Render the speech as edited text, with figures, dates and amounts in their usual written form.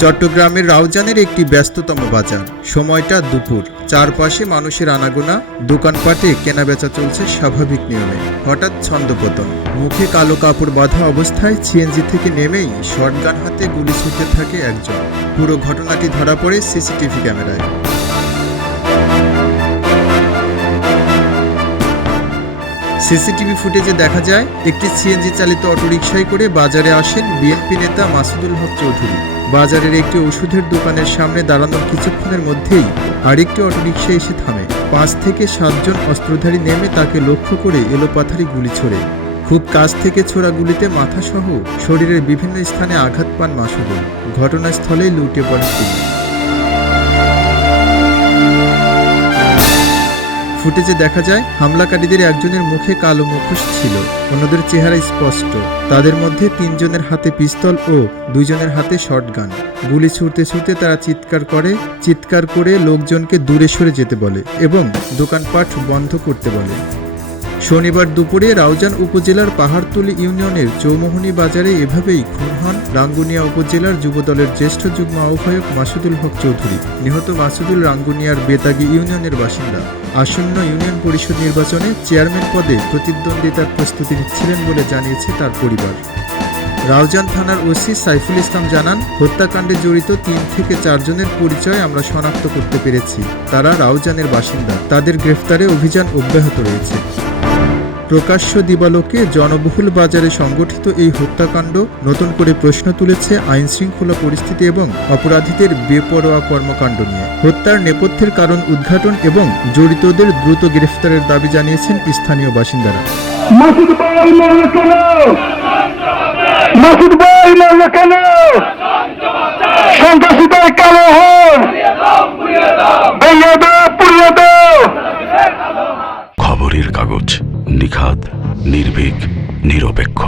চট্টগ্রামের রাউজানের একটি ব্যস্ততম বাজার। সময়টা দুপুর। চারপাশে মানুষের আনাগোনা, দোকানপাটে কেনাবেচা চলছে স্বাভাবিক নিয়মে। হঠাৎ ছন্দপতন। মুখে কালো কাপড় বাঁধা অবস্থায় সিএনজি থেকে নেমেই শটগান হাতে গুলি ছুটতে থাকে একজন। পুরো ঘটনাটি ধরা পড়ে সিসিটিভি ক্যামেরায়। সিসিটিভি ফুটেজে দেখা যায় একটি সিএনজি চালিত অটোরিকশায় করে বাজারে আসেন বিএনপি নেতা মাসুদুল হক চৌধুরী। বাজারের একটি ওষুধের দোকানের সামনে দাঁড়ানোর কিছুক্ষণের মধ্যেই আরেকটি অটোরিকশা এসে থামে। 5 থেকে 7 জন অস্ত্রধারী নেমে তাকে লক্ষ্য করে এলোপাথারি গুলি ছোড়ে। খুব কাছ থেকে ছোড়া গুলিতে মাথাসহ শরীরের বিভিন্ন স্থানে আঘাত পান মাসুদুল। ঘটনাস্থলেই লুটে পড়েন তিনি। ফুটেজে দেখা যায় হামলাকারীদের একজনের মুখে কালো মুখোশ ছিল, অন্যদের চেহারা স্পষ্ট। তাদের মধ্যে 3 জনের হাতে পিস্তল ও 2 জনের হাতে শটগান। গুলি ছুটতে ছুটতে তারা চিৎকার করে লোকজনকে দূরে সরে যেতে বলে এবং দোকানপাট বন্ধ করতে বলে। শনিবার দুপুরে রাউজান উপজেলার পাহাড়তলী ইউনিয়নের চৌমোহনী বাজারে এভাবেই খুন হন রাঙ্গুনিয়া উপজেলার যুবদলের জ্যেষ্ঠ যুগ্ম আহ্বায়ক মাসুদুল হক চৌধুরী। নিহত মাসুদুল রাঙ্গুনিয়ার বেতাগী ইউনিয়নের বাসিন্দা। আসন্ন ইউনিয়ন পরিষদ নির্বাচনে চেয়ারম্যান পদে প্রতিদ্বন্দ্বিতার প্রস্তুতি নিচ্ছিলেন বলে জানিয়েছে তার পরিবার। রাউজান থানার ওসি সাইফুল ইসলাম জানান, হত্যাকাণ্ডে জড়িত 3 থেকে 4 জনের পরিচয় আমরা শনাক্ত করতে পেরেছি। তারা রাউজানের বাসিন্দা। তাদের গ্রেফতারে অভিযান অব্যাহত রয়েছে। প্রকাশ্য দিবালোকে জনবহুল বাজারে সংগঠিত এই হত্যাকাণ্ড নতুন করে প্রশ্ন তুলেছে আইনশৃঙ্খলা পরিস্থিতি এবং অপরাধীদের বেপরোয়া কর্মকাণ্ড নিয়ে। হত্যার নেপথ্যের কারণ উদ্ঘাটন এবং জড়িতদের দ্রুত গ্রেফতারের দাবি জানিয়েছেন স্থানীয় বাসিন্দারা। খবরের কাগজ, নিখাদ, নির্ভীক, নিরপেক্ষ।